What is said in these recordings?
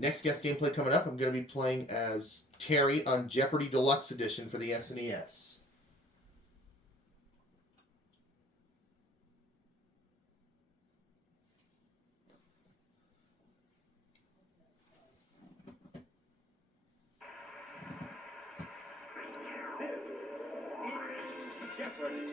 Next guest gameplay coming up, I'm going to be playing as Terry on Jeopardy Deluxe Edition for the SNES. Jeopardy!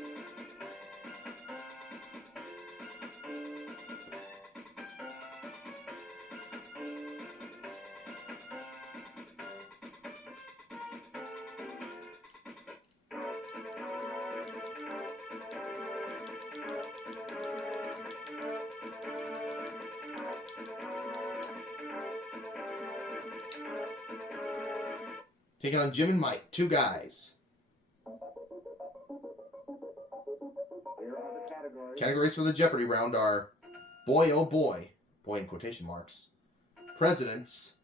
Taking on Jim and Mike, two guys. Categories for the Jeopardy round are Boy Oh Boy, boy in quotation marks, Presidents,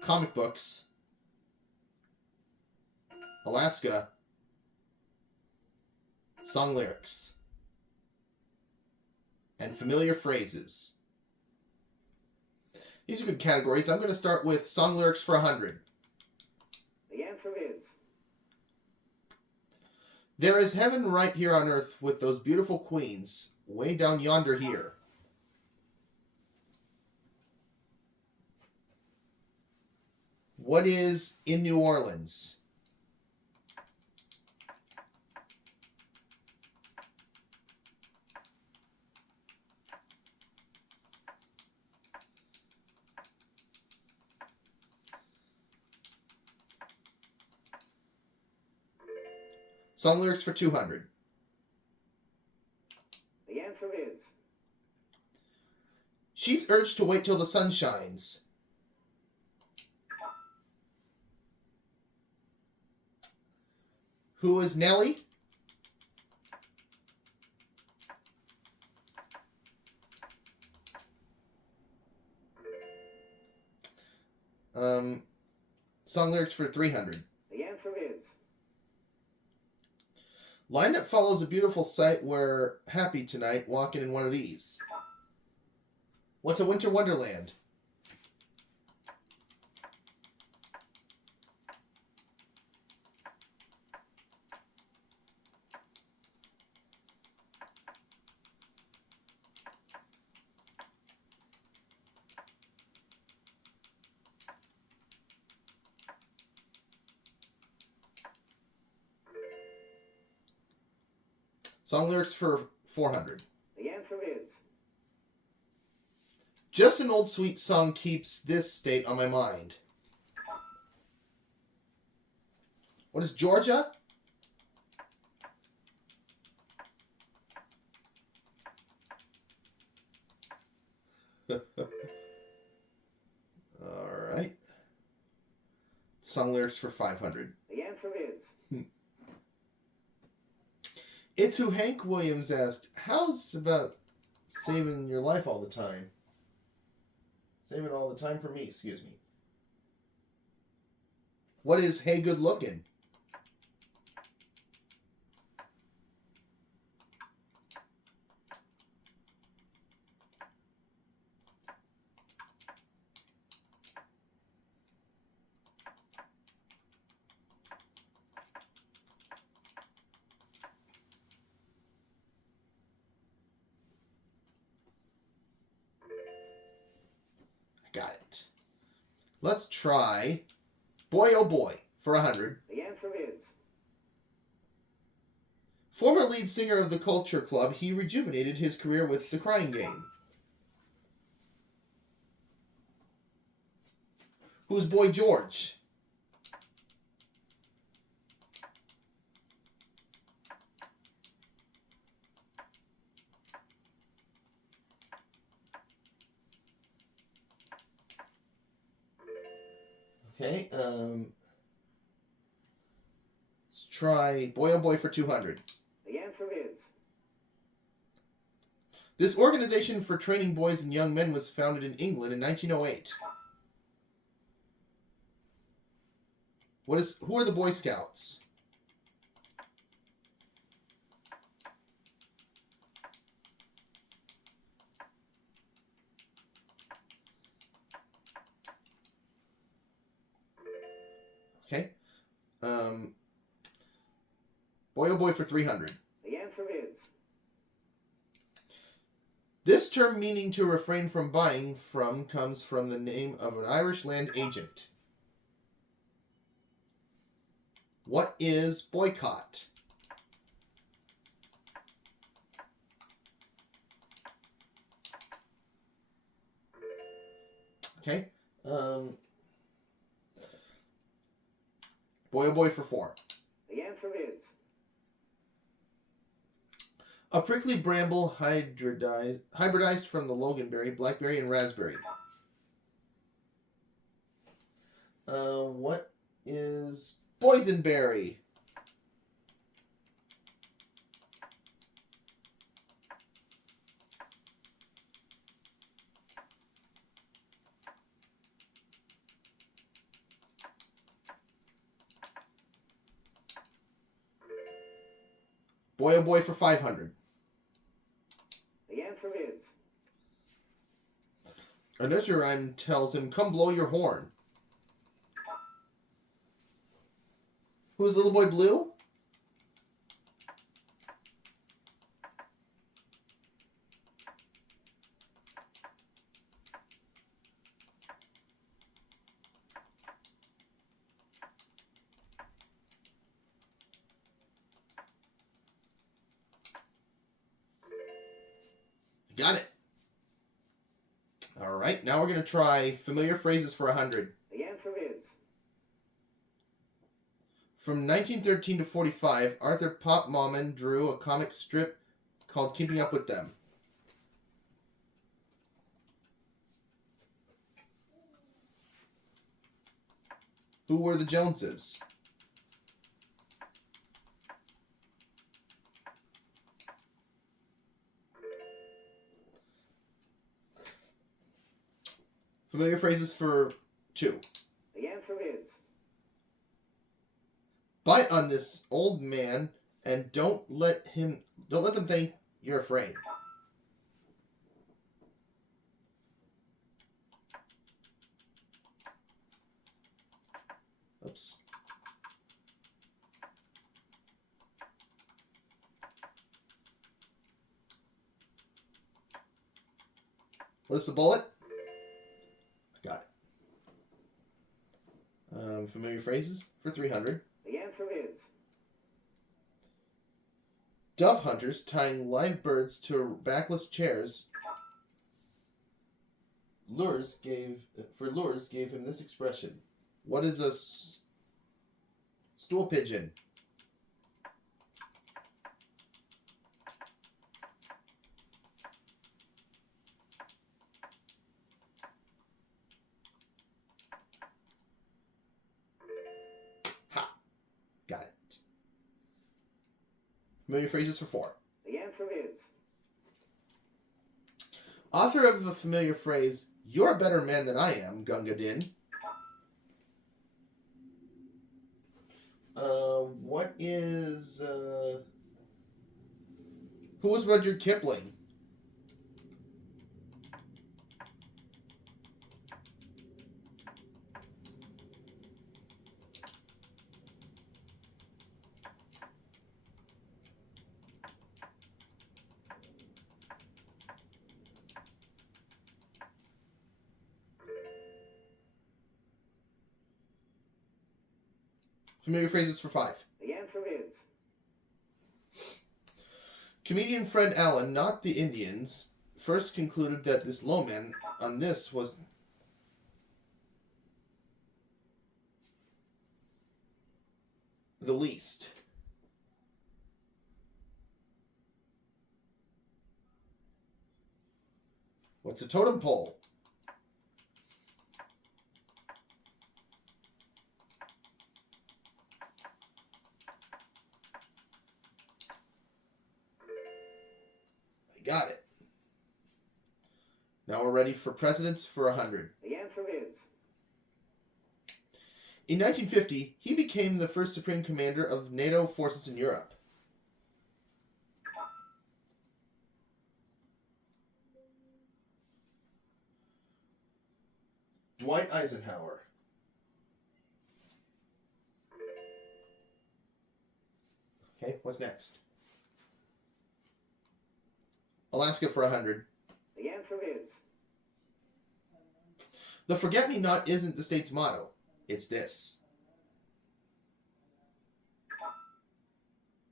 Comic Books, Alaska, Song Lyrics, and Familiar Phrases. These are good categories. I'm going to start with Song Lyrics for 100. The answer is... There is heaven right here on earth with those beautiful queens, way down yonder here. What is In New Orleans? Song lyrics for 200. The answer is... She's urged to wait till the sun shines. Who is Nellie? Song lyrics for 300. The answer is... Line that follows a beautiful sight. We're happy tonight walking in one of these. What's a winter wonderland? Song lyrics for 400. The answer is... Just an old sweet song keeps this state on my mind. What is Georgia? All right. Song lyrics for 500. The answer is... It's who Hank Williams asked, how's about saving your life all the time? Saving all the time for me, excuse me. What is Hey Good Lookin'? Got it. Let's try Boy Oh Boy for 100. The answer is... Former lead singer of the Culture Club, he rejuvenated his career with The Crying Game. Who's Boy George? Okay, let's try Boy Oh Boy for 200. The answer is... This organization for training boys and young men was founded in England in 1908. Who are the Boy Scouts? Boy oh boy for 300. The answer is This term meaning to refrain from buying from comes from the name of an Irish land agent. What is boycott? Okay. Boy oh boy for 4. the answer is A prickly bramble hybridized from the loganberry, blackberry, and raspberry. What is boysenberry? Boy oh boy for 500. the answer is A nursery rhyme tells him, "Come blow your horn." Who is Little Boy Blue? Got it. All right, now we're going to try familiar phrases for 100. the answer is From 1913 to 45, Arthur Pop Mauman drew a comic strip called Keeping Up with Them. Who were the Joneses? Familiar phrases for 2. the answer is Bite on this old man and don't let them think you're afraid. Oops. What is the bullet? Got it. Familiar phrases for 300. the answer is Dove hunters tying live birds to backless chairs. Lures gave him this expression. What is a stool pigeon? Ha! Got it. Familiar phrases for 4. the answer is Author of a familiar phrase, "You're a better man than I am, Gunga Din." What is, who was Rudyard Kipling? Familiar phrases for 5. the answer is Comedian Fred Allen, not the Indians, first concluded that this low man on this was the least. What's a totem pole? Got it. Now we're ready for presidents for 100. the answer is In 1950, he became the first supreme commander of NATO forces in Europe. Dwight Eisenhower. Okay, what's next? Alaska for 100. The answer is The forget-me-not isn't the state's motto. It's this.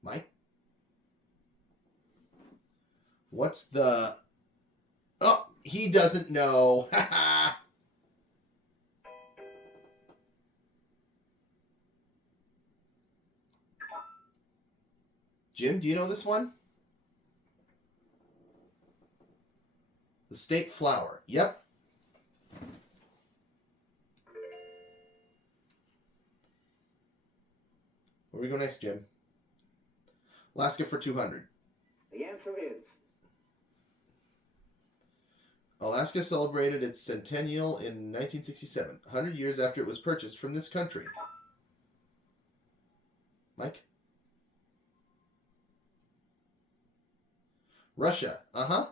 Mike? What's the... Oh, he doesn't know. Ha ha! Jim, do you know this one? The state flower. Yep. Where we go next, Jim? Alaska for 200. the answer is Alaska celebrated its centennial in 1967, 100 years after it was purchased from this country. Mike? Russia. Uh-huh.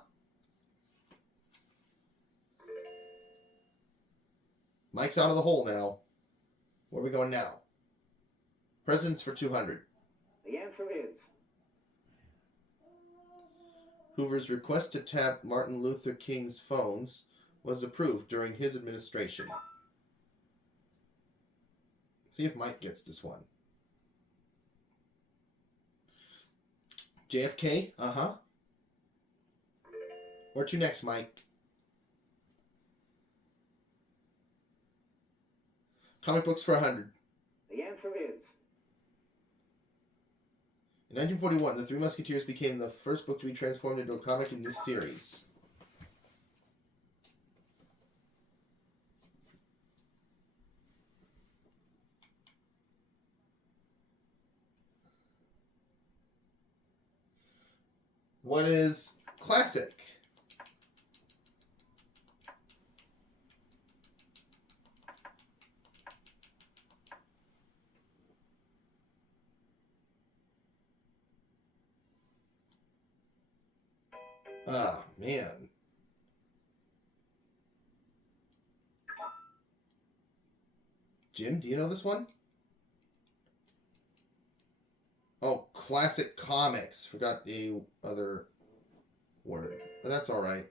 Mike's out of the hole now. Where are we going now? Presidents for 200. the answer is Hoover's request to tap Martin Luther King's phones was approved during his administration. See if Mike gets this one. JFK? Uh-huh. Where to next, Mike? Comic books for 100. the answer is In 1941, The Three Musketeers became the first book to be transformed into a comic in this series. What is classic? Ah, man. Jim, do you know this one? Oh, classic comics. Forgot the other word. But that's all right.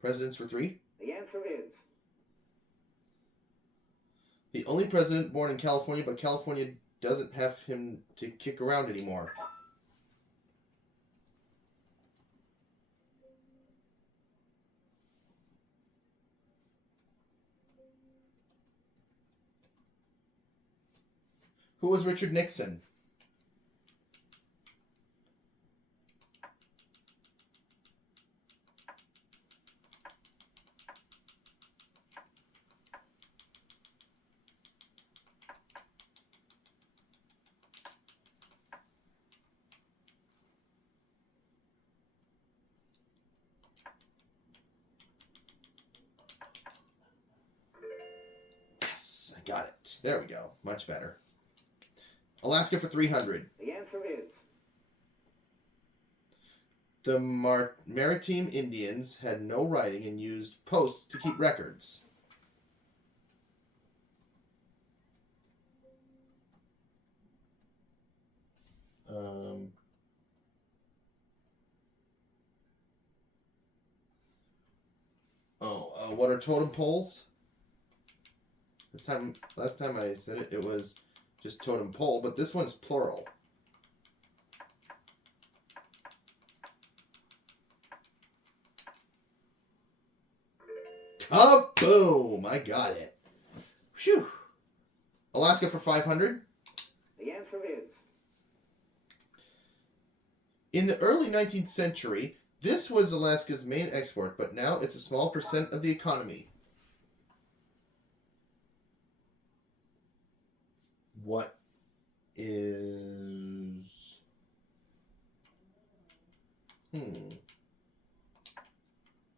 Presidents for 3? the answer is The only president born in California, but California doesn't have him to kick around anymore. Who was Richard Nixon? Yes, I got it. There we go. Much better. Alaska for 300. the answer is The Maritime Indians had no writing and used posts to keep records. What are totem poles? Last time I said it, it was just totem pole, but this one's plural. Kaboom! I got it. Phew. Alaska for 500. the answer is In the early 19th century, this was Alaska's main export, but now it's a small percent of the economy. What is...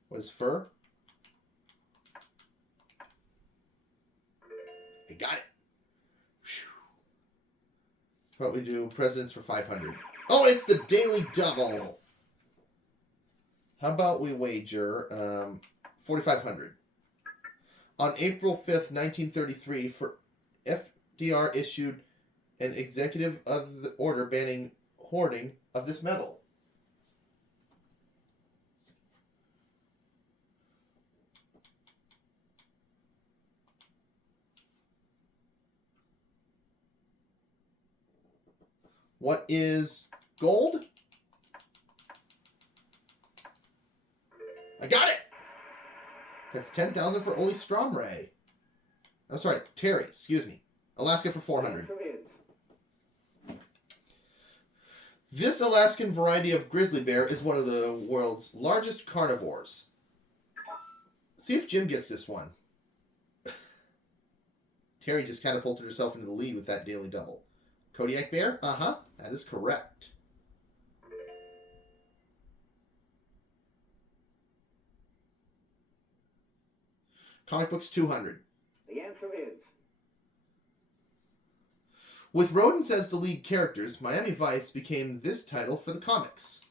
What is fur? I got it. Whew. How about we do presidents for 500? Oh, it's the Daily Double. How about we wager 4,500? On April 5th, 1933, FDR issued an executive of the order banning hoarding of this metal. What is gold? I got it! That's 10,000 for Ole Stromray. I'm sorry, Terry, excuse me. Alaska for 400. This Alaskan variety of grizzly bear is one of the world's largest carnivores. See if Jim gets this one. Terry just catapulted herself into the lead with that daily double. Kodiak bear? Uh-huh, that is correct. Comic books 200. The answer is With rodents as the lead characters, Miami Vice became this title for the comics.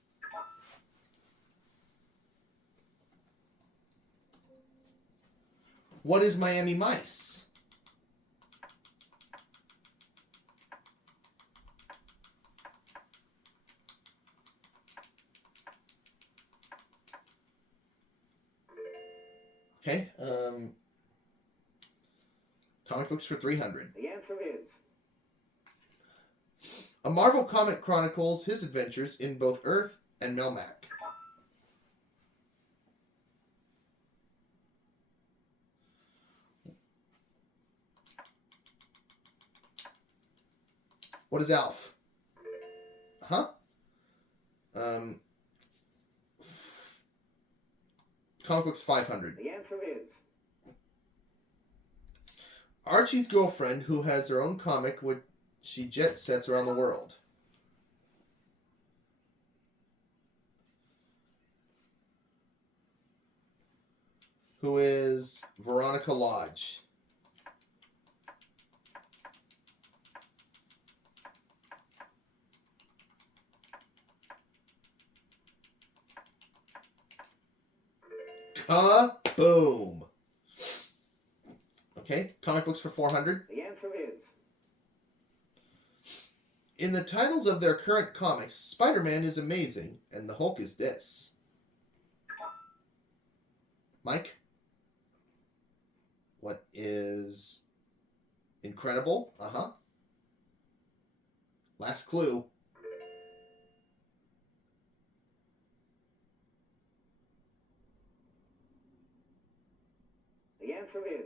What is Miami Mice? Okay, comic books for 300. the answer is A Marvel comic chronicles his adventures in both Earth and Melmac. What is Alf? Huh? Comic books 500. the answer is Archie's girlfriend, who has her own comic, which she jet sets around the world. Who is Veronica Lodge. Kaboom! Okay, comic books for 400. the answer is In the titles of their current comics, Spider-Man is amazing, and the Hulk is this. Mike? What is Incredible? Uh-huh. Last clue. the answer is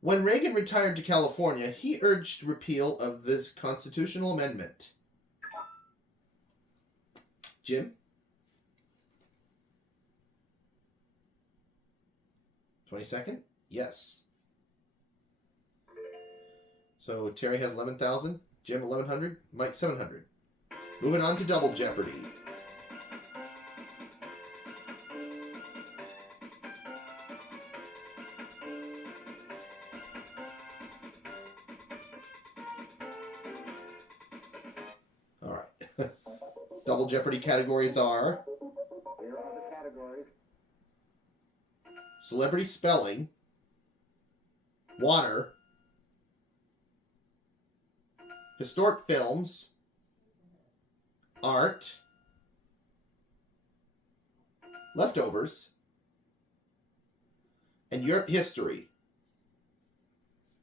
When Reagan retired to California, he urged repeal of the constitutional amendment. Jim? 22nd? Yes. So Terry has 11,000, Jim 1,100, Mike 700. Moving on to Double Jeopardy. All right. Double Jeopardy categories are here are the categories celebrity spelling, water, historic films, art, leftovers, and Europe history.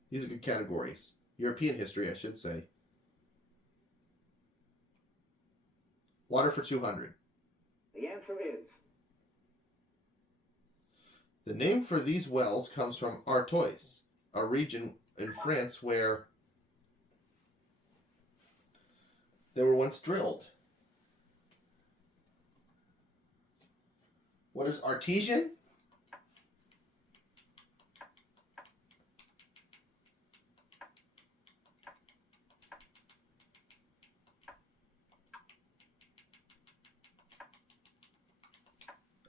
These are good categories. European history, I should say. Water for 200. the answer is The name for these wells comes from Artois, a region in France where they were once drilled. What is artesian?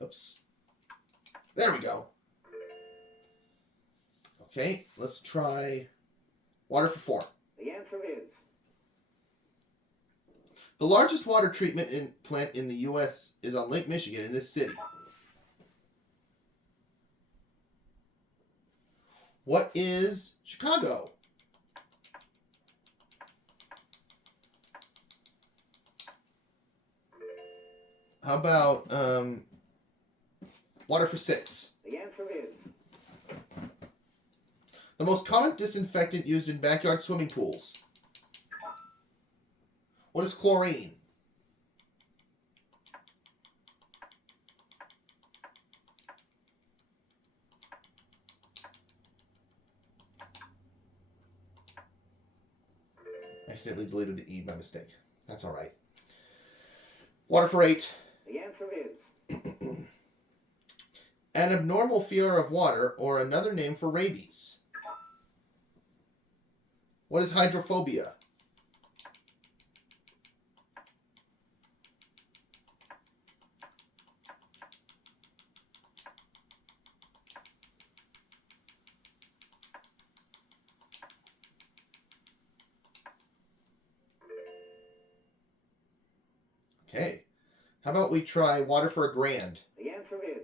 Oops. There we go. Okay, let's try water for 4. the answer is The largest water treatment plant in the U.S. is on Lake Michigan in this city. What is Chicago? How about water for 6? The answer is The most common disinfectant used in backyard swimming pools. What is chlorine? Accidentally deleted the E by mistake. That's all right. Water for 8. the answer is An abnormal fear of water, or another name for rabies. What is hydrophobia? Okay. How about we try water for $1,000? the answer is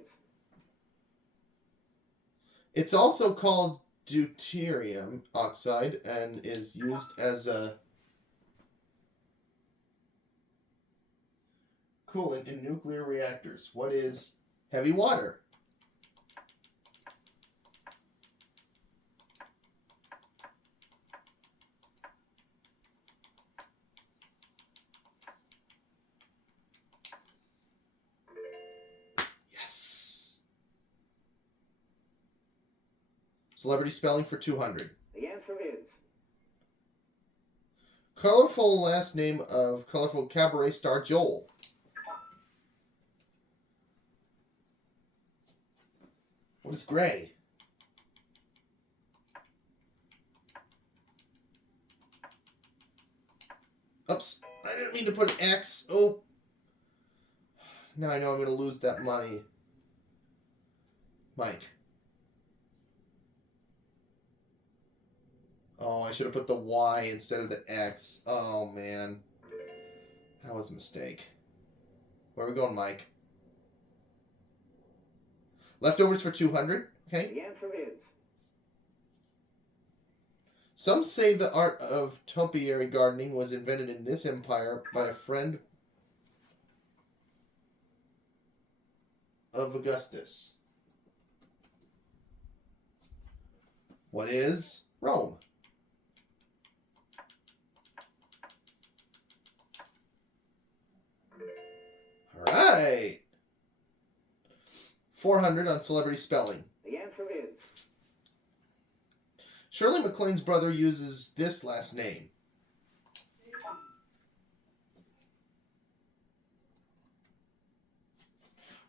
It's also called deuterium oxide and is used as a coolant in nuclear reactors. What is heavy water? Yes. Celebrity spelling for 200. the answer is Colorful last name of colorful cabaret star Joel. What is gray? Oops. I didn't mean to put an X. Oh. Now I know I'm going to lose that money. Mike. Oh, I should have put the Y instead of the X. Oh, man. That was a mistake. Where are we going, Mike? Leftovers for 200. Okay. the answer is Some say the art of topiary gardening was invented in this empire by a friend of Augustus. What is Rome? All right. 400 on celebrity spelling. the answer is Shirley MacLaine's brother uses this last name.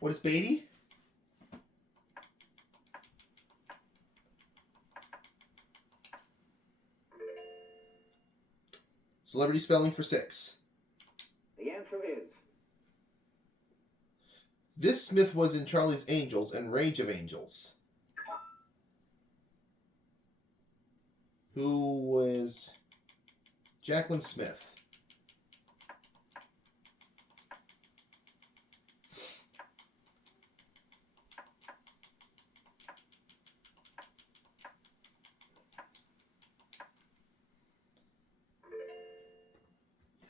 What is Beatty? Celebrity spelling for 6. the answer is This Smith was in Charlie's Angels and Rage of Angels. Who was Jacqueline Smith?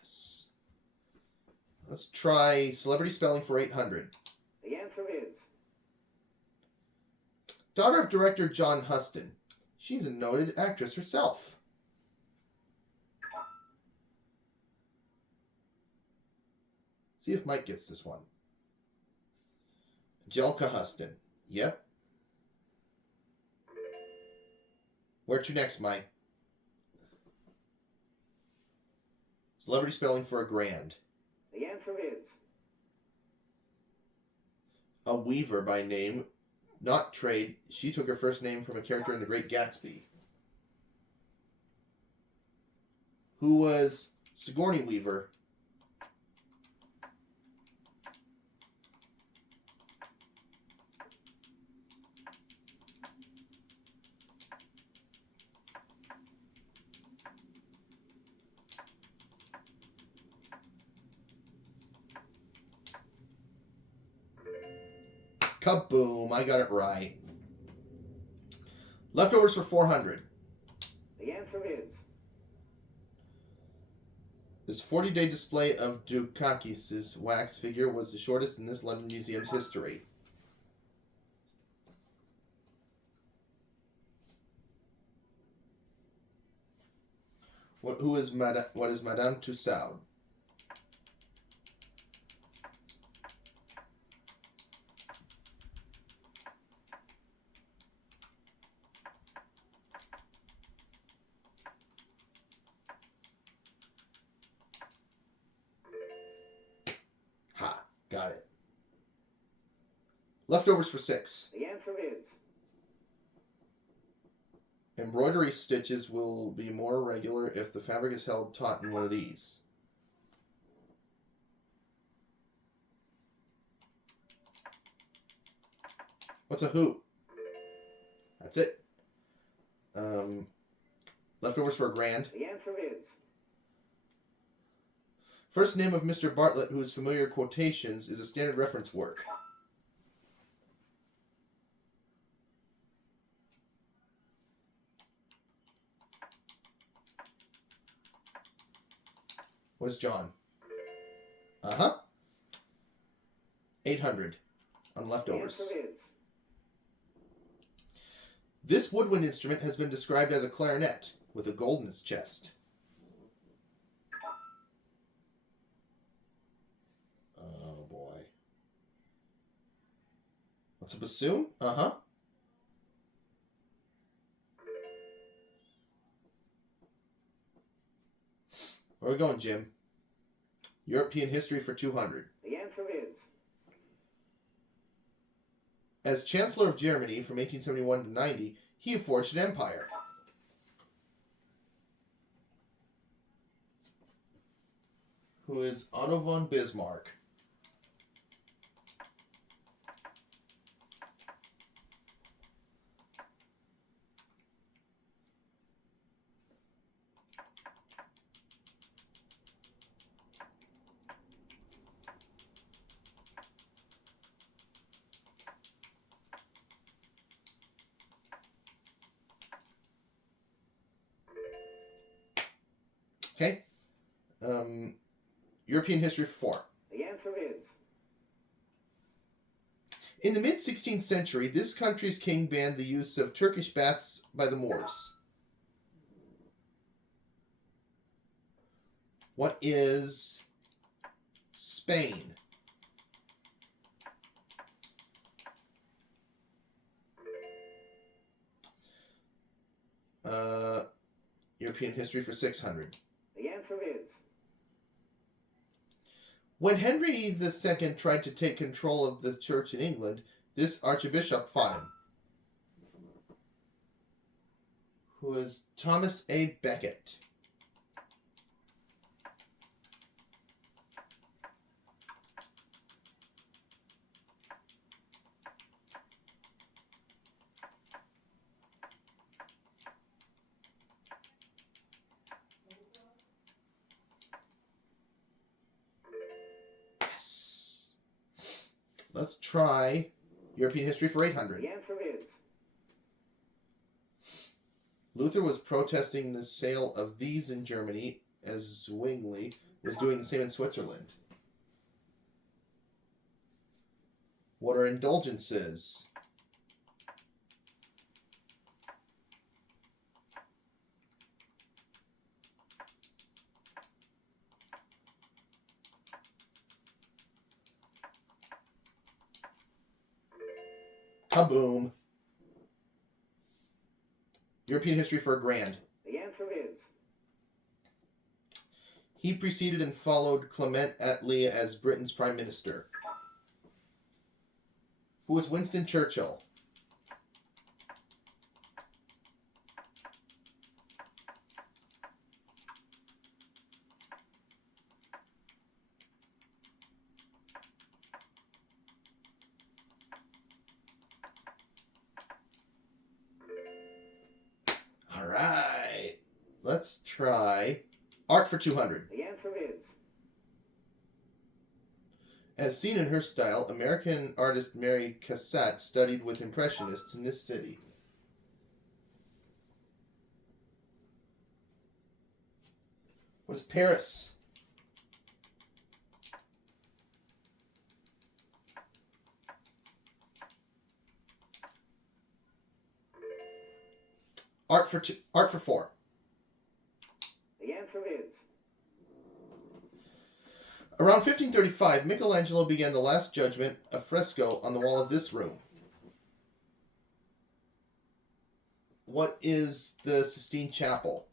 Yes. Let's try celebrity spelling for 800. the answer is Daughter of director John Huston. She's a noted actress herself. See if Mike gets this one. Angelica Huston. Yep. Where to next, Mike? Celebrity spelling for $1,000. the answer is A weaver by name, not trade. She took her first name from a character in The Great Gatsby. Who was Sigourney Weaver? Kaboom! I got it right. Leftovers for 400. The answer is. This 40-day display of Dukakis' wax figure was the shortest in this London museum's history. What is Madame Tussaud? Ha, got it. Leftovers for 6. The answer is. Embroidery stitches will be more regular if the fabric is held taut in one of these. What's a hoop? That's it. Leftovers for a grand. The answer is. First name of Mr. Bartlett, whose familiar quotations is a standard reference work. Was John. Uh-huh. 800 on leftovers. The answer is. This woodwind instrument has been described as a clarinet with a gold in its chest. Oh boy. What's a bassoon? Uh-huh. Where are we going, Jim? European history for 200. The answer is. As Chancellor of Germany from 1871 to 90, he forged an empire. Who is Otto von Bismarck? Okay. European history for 4. The answer is. In the mid-16th century, this country's king banned the use of Turkish baths by the Moors. What is Spain? European history for 600. The answer is. When Henry II tried to take control of the church in England, this archbishop fought him. Who is Thomas A. Becket? Yes. Let's try European history for 800. The answer is. Luther was protesting the sale of these in Germany, as Zwingli was doing the same in Switzerland. What are indulgences? Kaboom. European history for a grand. The answer is. He preceded and followed Clement Attlee as Britain's Prime Minister. Who was Winston Churchill? All right. Let's try art for 200. The answer is. As seen in her style, American artist Mary Cassatt studied with Impressionists in this city. What is Paris? Art for 2. Art for 4. The answer is Around 1535, Michelangelo began the Last Judgment, a fresco on the wall of this room. What is the Sistine Chapel?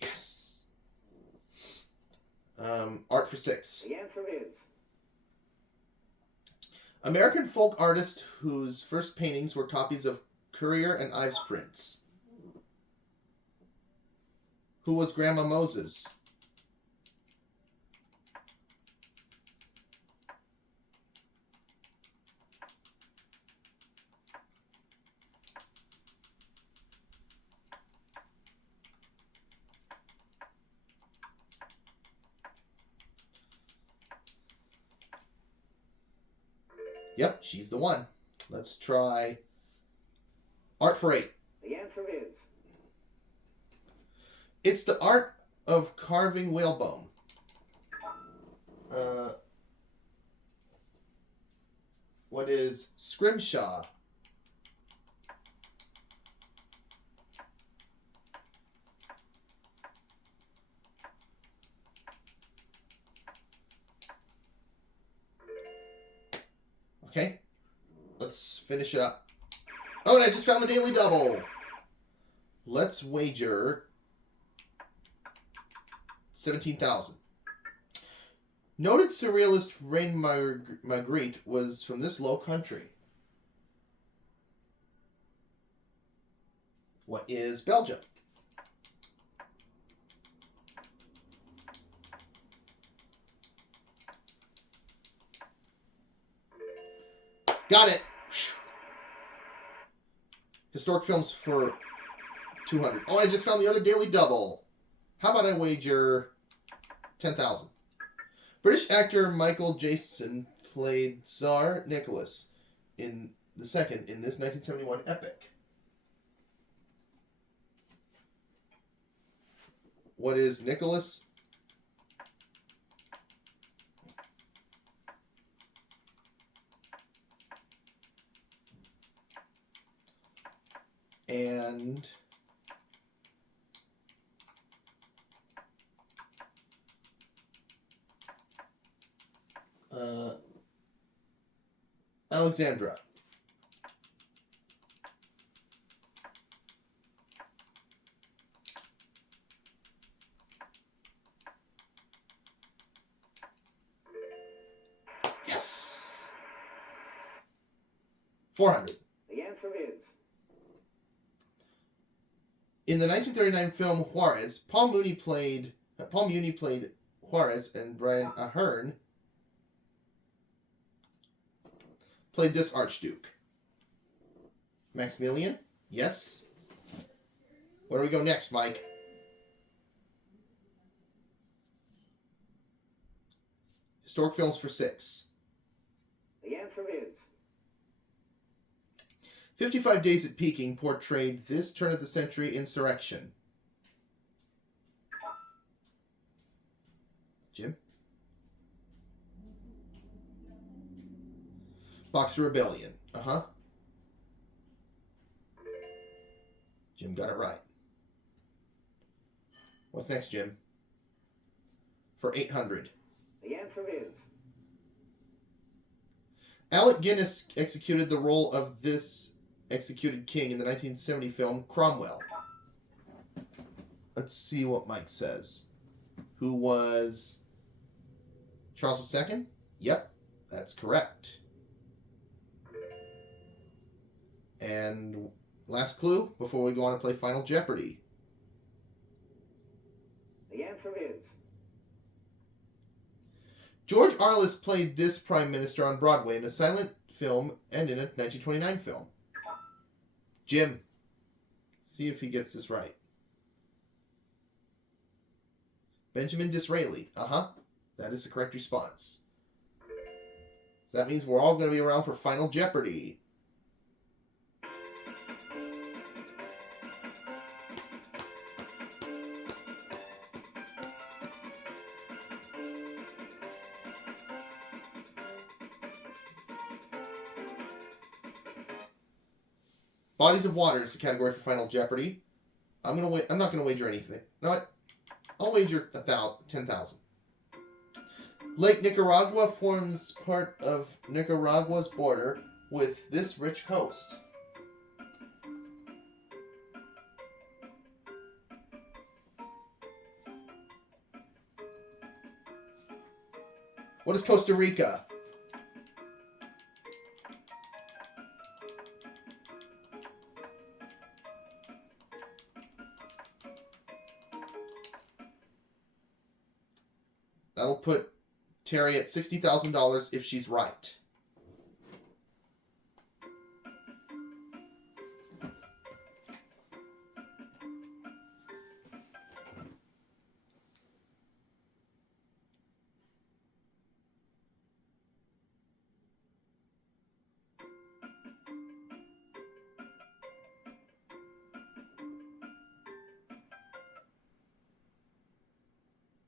Yes. Art for 6. the answer is American folk artist whose first paintings were copies of Currier and Ives prints. Who was Grandma Moses? Yep, she's the one. Let's try art for 8. the answer is It's the art of carving whalebone. What is scrimshaw? Okay, let's finish it up. Oh, and I just found the Daily Double. Let's wager 17,000. Noted surrealist Reine Magritte was from this low country. What is Belgium? Got it. Historic films for 200. Oh, I just found the other Daily Double. How about I wager 10,000? British actor Michael Jason played Tsar Nicholas in this 1971 epic. What is Nicholas? And Alexandra. Yes. 400. the answer is In the 1939 film Juarez, Paul Muni played Juarez, and Brian Ahern played this Archduke. Maximilian? Yes. Where do we go next, Mike? Historic films for 6. the answer is 55 Days at Peking portrayed this turn-of-the-century insurrection. Jim? Boxer Rebellion. Uh-huh. Jim got it right. What's next, Jim? For 800. the answer is Alec Guinness executed the role of this executed king in the 1970 film Cromwell. Let's see what Mike says. Who was Charles II? Yep, that's correct. And last clue before we go on and play Final Jeopardy. the answer is George Arliss played this prime minister on Broadway in a silent film and in a 1929 film. Jim, see if he gets this right. Benjamin Disraeli. That is the correct response. So that means we're all going to be around for Final Jeopardy. Bodies of water is the category for Final Jeopardy. I'm not gonna wager anything. You know what? I'll wager 10,000. Lake Nicaragua forms part of Nicaragua's border with this rich coast. What is Costa Rica? That'll put Terry at $60,000 if she's right.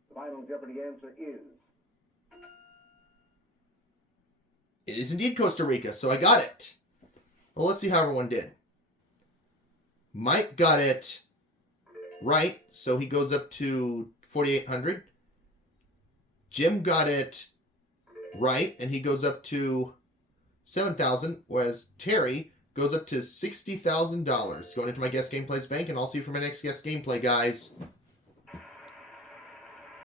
The Final Jeopardy answer is... It is indeed Costa Rica, so I got it. Well, let's see how everyone did. Mike got it right, so he goes up to 4,800. Jim got it right, and he goes up to 7,000, whereas Terry goes up to $60,000. Going into my guest gameplays bank, and I'll see you for my next guest gameplay, guys.